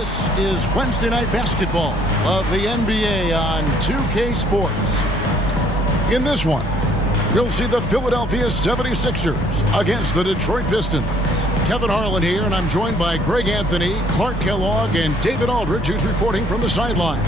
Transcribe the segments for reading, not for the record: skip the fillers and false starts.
This is Wednesday Night Basketball of the NBA on 2K Sports. In this one, we'll see the Philadelphia 76ers against the Detroit Pistons. Kevin Harlan here, and I'm joined by Greg Anthony, Clark Kellogg, and David Aldridge, who's reporting from the sidelines.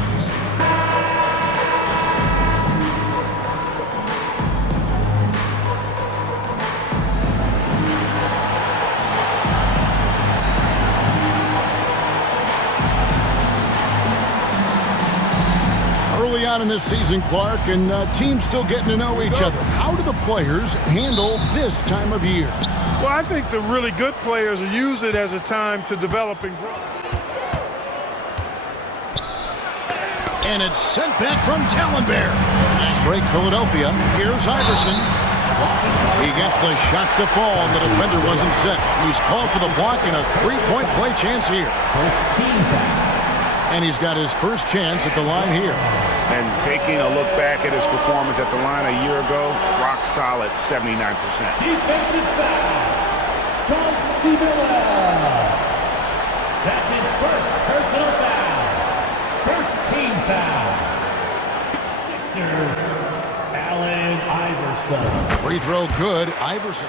Early on in this season, Clark, and teams still getting to know each other. How do the players handle this time of year? Well, I think the really good players use it as a time to develop and grow. And it's sent back from Talonbear. Fast break, Philadelphia. Here's Iverson. He gets the shot to fall, and the defender wasn't set. He's called for the block and a three-point play chance here. First team foul. And he's got his first chance at the line here. And taking a look back at his performance at the line a year ago, rock solid, 79%. Defensive foul. John Miller. That's his first personal foul. First team foul. Sixers, Allen Iverson. Free throw good, Iverson.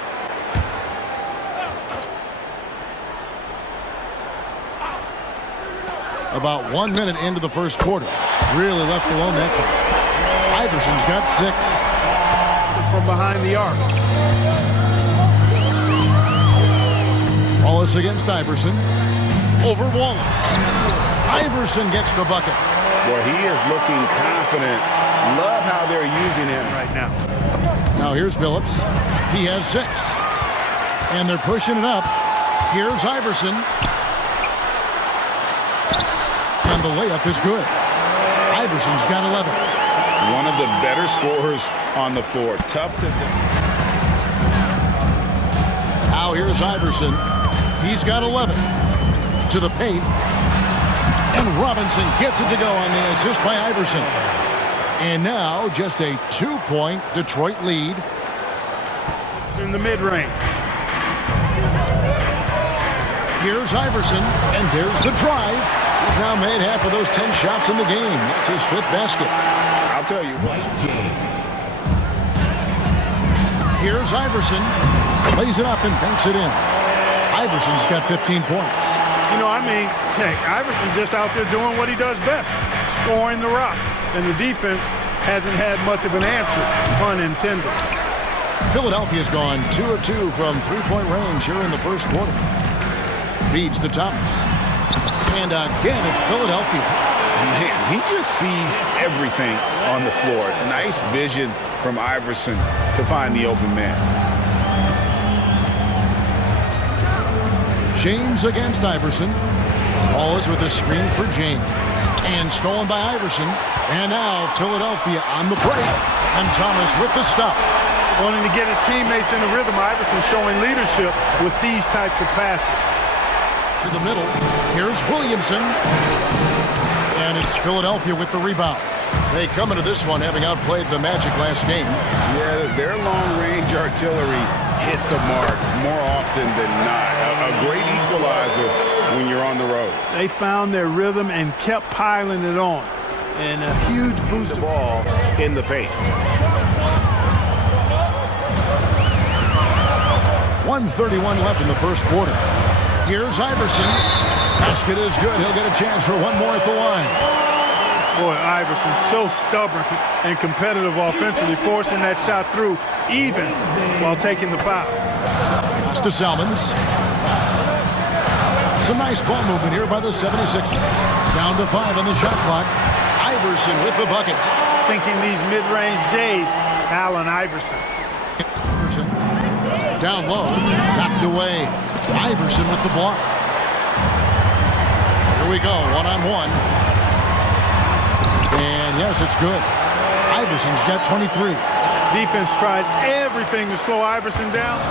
About 1 minute into the first quarter. Really left alone that time. Iverson's got 6. From behind the arc. Wallace against Iverson. Over Wallace. Iverson gets the bucket. Boy, he is looking confident. Love how they're using him right now. Now here's Billups. He has 6. And they're pushing it up. Here's Iverson. And the layup is good. Iverson's got 11. One of the better scorers on the floor. Tough to defend. Now here's Iverson. He's got 11. To the paint. And Robinson gets it to go on the assist by Iverson. And now just a 2-point Detroit lead. It's in the mid-range. Here's Iverson. And there's the drive. He's now made half of those 10 shots in the game. That's his 5th basket. I'll tell you what. Here's Iverson. Plays it up and banks it in. Iverson's got 15 points. You know, hey, Iverson just out there doing what he does best, scoring the rock. And the defense hasn't had much of an answer, pun intended. Philadelphia's gone 2 of 2 from three-point range here in the first quarter. Feeds to Thomas. And again, it's Philadelphia. Man, he just sees everything on the floor. Nice vision from Iverson to find the open man. James against Iverson. Wallace with a screen for James. And stolen by Iverson. And now Philadelphia on the break. And Thomas with the stuff. Wanting to get his teammates in the rhythm, Iverson showing leadership with these types of passes. To the middle. Here's Williamson. And it's Philadelphia with the rebound. They come into this one having outplayed the Magic last game. Yeah, their long-range artillery hit the mark more often than not. A great equalizer when you're on the road. They found their rhythm and kept piling it on. And a huge boost of ball in the paint. 1:31 left in the first quarter. Here's Iverson. Basket is good. He'll get a chance for one more at the line. Boy, Iverson's so stubborn and competitive offensively, forcing that shot through even while taking the foul. Pass to Salmons. Some nice ball movement here by the 76ers. Down to 5 on the shot clock. Iverson with the bucket. Sinking these mid-range J's, Allen Iverson. Iverson. Down low. Knocked away. Iverson with the block. Here we go. One-on-one. And yes, it's good. Iverson's got 23. Defense tries everything to slow Iverson down.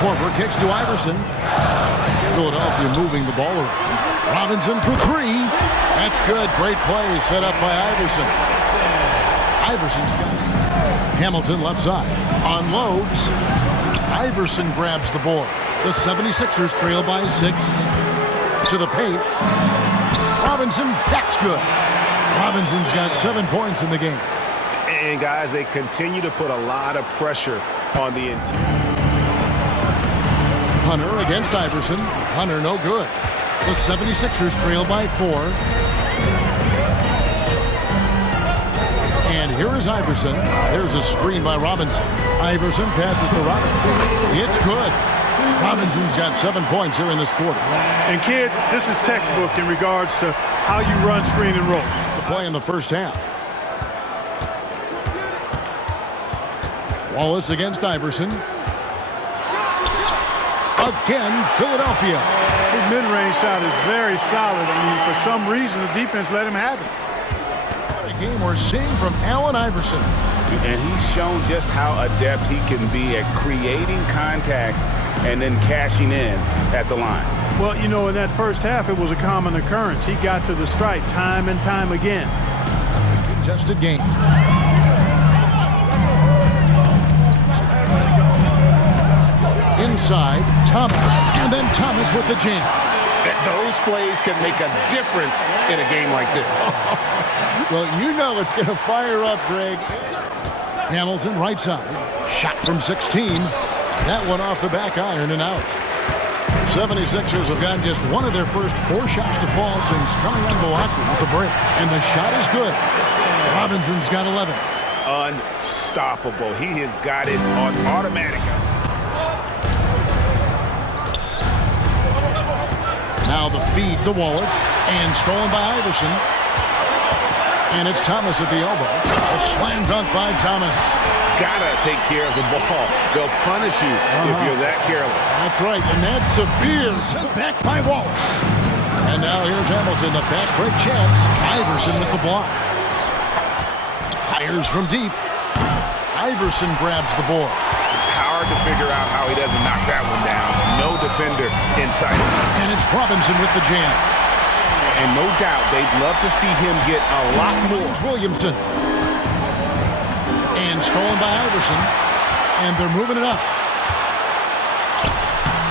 Korver kicks to Iverson. Philadelphia moving the ball around. Robinson for 3. That's good. Great play set up by Iverson. Iverson's got it. Hamilton left side. Unloads. Iverson grabs the board. The 76ers trail by 6. To the paint. Robinson, that's good. Robinson's got 7 points in the game. And, guys, they continue to put a lot of pressure on the interior. Hunter against Iverson. Hunter no good. The 76ers trail by 4. And here is Iverson. There's a screen by Robinson. Iverson passes to Robinson. It's good. Robinson's got 7 points here in this quarter. And kids, this is textbook in regards to how you run screen and roll. The play in the first half. Wallace against Iverson. Again, Philadelphia. His mid-range shot is very solid. I mean, for some reason, the defense let him have it. What a game we're seeing from Allen Iverson. And he's shown just how adept he can be at creating contact and then cashing in at the line. Well, you know, in that first half, it was a common occurrence. He got to the stripe time and time again. Contested game. Inside, Thomas, and then Thomas with the jam. Those plays can make a difference in a game like this. Well, you know it's going to fire up, Greg. Hamilton, right side. Shot from 16. That one off the back iron and out. 76ers have gotten just one of their first 4 shots to fall since coming out of the locker room with the break. And the shot is good. Robinson's got 11. Unstoppable. He has got it on automatic. Now the feed to Wallace, and stolen by Iverson. And it's Thomas at the elbow. A slam dunk by Thomas. Gotta take care of the ball. They'll punish you if you're that careless. That's right, and that's severe. Sent back by Wallace. And now here's Hamilton, the fast break chance. Iverson with the block. Fires from deep. Iverson grabs the board. Hard to figure out how he doesn't knock that one down. No defender inside. And it's Robinson with the jam. And no doubt they'd love to see him get a lot more. It's Williamson. And stolen by Iverson. And they're moving it up.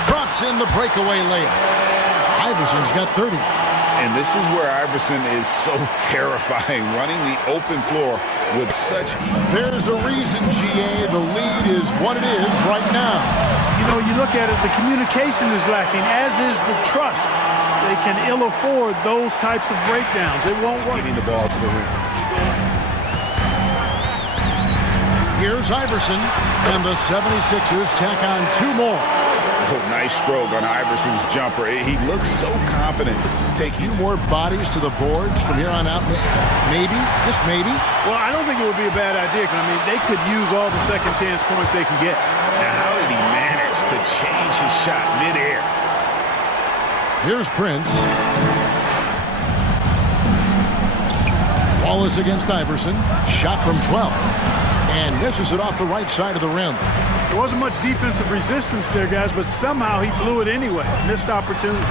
Drops in the breakaway layup. Iverson's got 30. And this is where Iverson is so terrifying, running the open floor with such ease. There's a reason, GA, the lead is what it is right now. You know, you look at it, the communication is lacking, as is the trust. They can ill afford those types of breakdowns. It won't work. Getting the ball to the rim. Here's Iverson, and the 76ers tack on 2 more. Oh, nice stroke on Iverson's jumper. He looks so confident. Take you more bodies to the boards from here on out. Maybe, just maybe. Well, I don't think it would be a bad idea. I mean, they could use all the second chance points they can get. Now, how did he manage to change his shot midair? Here's Prince. Wallace against Iverson. Shot from 12. And misses it off the right side of the rim. There wasn't much defensive resistance there, guys, but somehow he blew it anyway. Missed opportunity.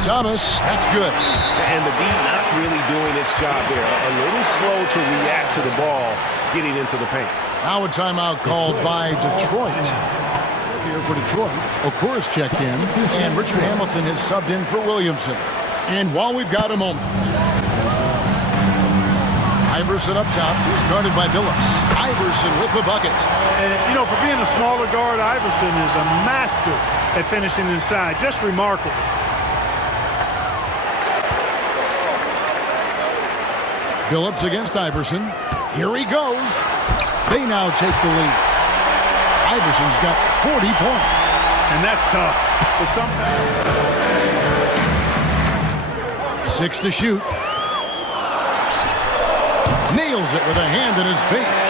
Thomas, that's good. And the D not really doing its job there. A little slow to react to the ball getting into the paint. Now a timeout called by Detroit. Here for Detroit, Okoro's checked in, and Richard Hamilton has subbed in for Williamson. And while we've got a moment, Iverson up top, he's guarded by Billups. Iverson with the bucket. And, you know, for being a smaller guard, Iverson is a master at finishing inside. Just remarkable. Billups against Iverson. Here he goes. They now take the lead. Iverson's got 40 points. And that's tough. But sometimes 6 to shoot. Nails it with a hand in his face.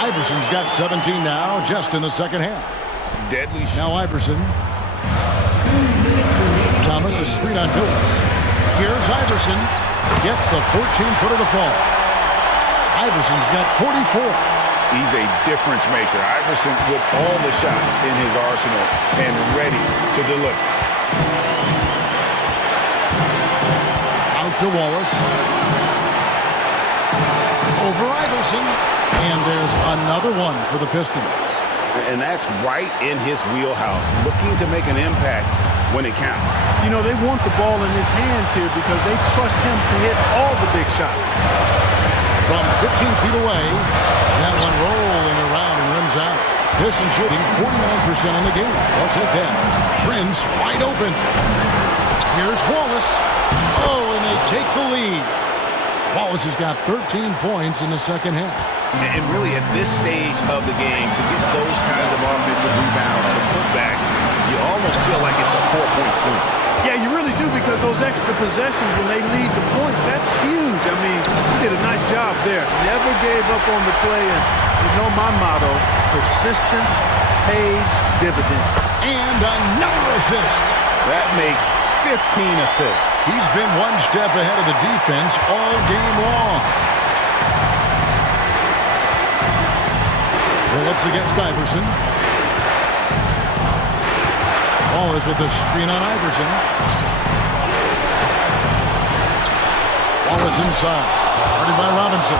Iverson's got 17 now, just in the second half. Deadly. Now Iverson. Thomas is screen on Billups. Here's Iverson. Gets the 14-footer to fall. Iverson's got 44. He's a difference maker. Iverson with all the shots in his arsenal and ready to deliver. Out to Wallace. Over Iverson. And there's another one for the Pistons. And that's right in his wheelhouse. Looking to make an impact when it counts. You know, they want the ball in his hands here because they trust him to hit all the big shots. From 15 feet away, that one rolling around and rims out. Pistons shooting 49% on the game. They'll take that. Prince wide open. Here's Wallace. Oh, and they take the lead. Wallace has got 13 points in the second half. And really, at this stage of the game, to get those kinds of offensive rebounds for putbacks, you almost feel like it's a 4-point swing. Yeah, you really do, because those extra possessions, when they lead to points, that's huge. I mean, he did a nice job there. Never gave up on the play. And you know my motto, persistence pays dividends. And another assist. That makes 15 assists. He's been one step ahead of the defense all game long. Phillips against Iverson. Wallace with the screen on Iverson. Wallace inside. Guarded by Robinson.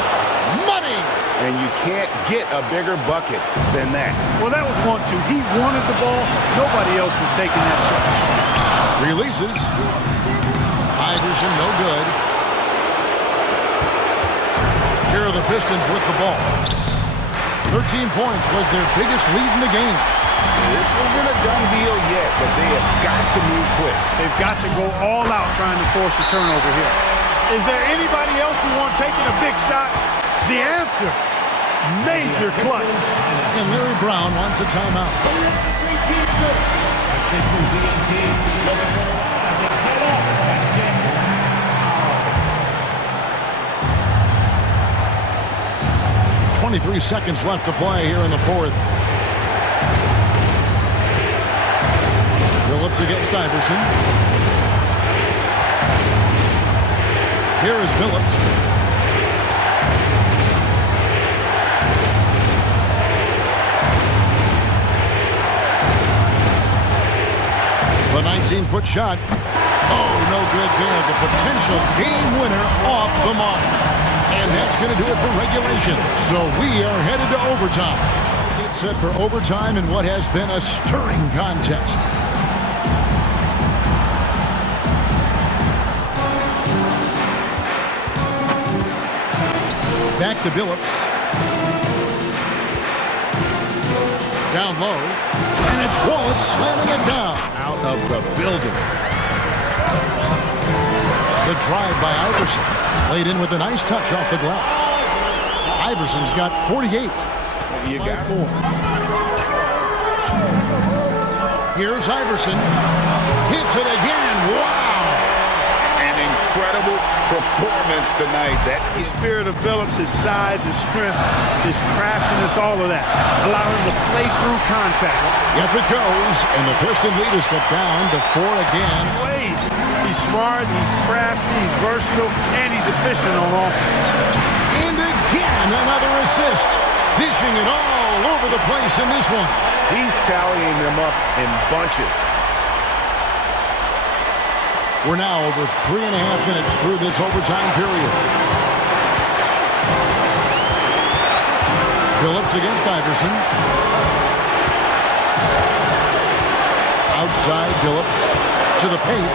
Money! And you can't get a bigger bucket than that. Well, that was 1-2. He wanted the ball. Nobody else was taking that shot. Releases. Iverson, no good. Here are the Pistons with the ball. 13 points was their biggest lead in the game. This isn't a done deal yet, but they have got to move quick. They've got to go all out trying to force a turnover here. Is there anybody else who wants taking a big shot? The answer, major clutch. And Larry Brown wants a timeout. 23 seconds left to play here in the fourth. Phillips against Iverson. Here is Phillips. The 19-foot shot. Oh, no good there. The potential game winner off the mark. And that's going to do it for regulation. So we are headed to overtime. It's set for overtime in what has been a stirring contest. Back to Phillips. Down low. And it's Wallace slamming it down. Out of the building. The drive by Iverson. Laid in with a nice touch off the glass. Iverson's got 48. You got 4. Here's Iverson. Hits it again. Wow. An incredible performance tonight. That The spirit of Phillips, his size, his strength, his craftiness, all of that. Allow him to play through contact. Yep, it goes. And the Piston leaders get down to 4 again. Wade. He's smart, he's crafty, he's versatile, and he's efficient on offense. And again, another assist. Dishing it all over the place in this one. he's tallying them up in bunches. We're now over 3.5 minutes through this overtime period. Phillips against Iverson. Outside Phillips to the paint.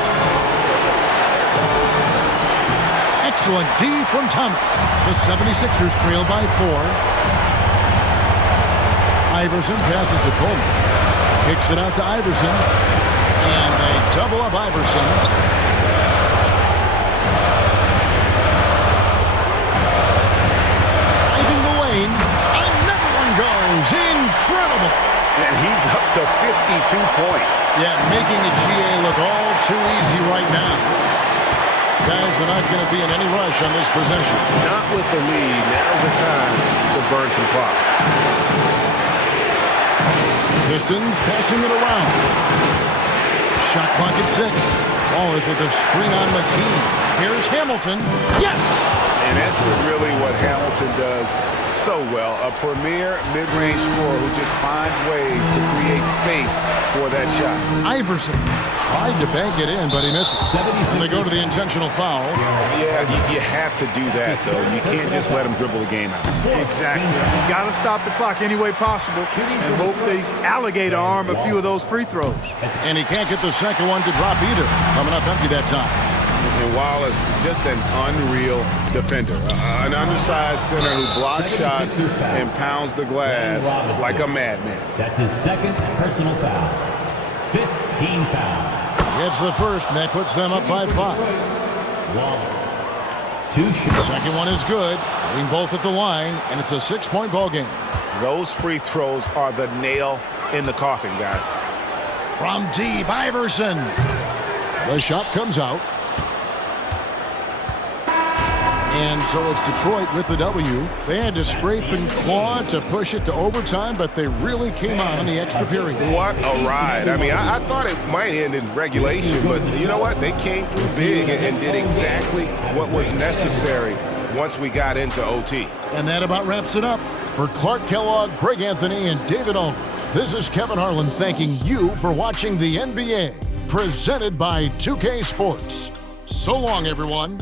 Excellent D from Thomas. The 76ers trail by 4. Iverson passes to Coleman. Kicks it out to Iverson. And they double up Iverson. Driving the lane. Another one goes. Incredible. And he's up to 52 points. Yeah, making the GA look all too easy right now. Guys are not going to be in any rush on this possession. Not with the lead. Now's the time to burn some clock. Pistons passing it around. Shot clock at 6. Ball is with a screen on McKee. Here's Hamilton. Yes! And this is really what Hamilton does so well. A premier mid-range scorer who just finds ways to create space for that shot. Iverson tried to bank it in, but he misses. And they go to the intentional foul. Yeah, you have to do that, though. You can't just let him dribble the game out. Exactly. You got to stop the clock any way possible and hope they alligator arm a few of those free throws. And he can't get the second one to drop either. Coming up empty that time. And Wallace, just an unreal defender. An undersized center who blocks shots and pounds the glass like a madman. That's his second personal foul. 15 foul. Gets the first, and that puts them up by 5. Wallace. 2 shots. Second one is good. Hitting both at the line, and it's a 6-point ball game. Those free throws are the nail in the coffin, guys. From deep, Iverson. The shot comes out. And so it's Detroit with the W. They had to scrape and claw to push it to overtime, but they really came on in the extra period. What a ride. I mean, I thought it might end in regulation, but you know what? They came through big and did exactly what was necessary once we got into OT. And that about wraps it up. For Clark Kellogg, Greg Anthony, and David Olney, this is Kevin Harlan thanking you for watching the NBA, presented by 2K Sports. So long, everyone.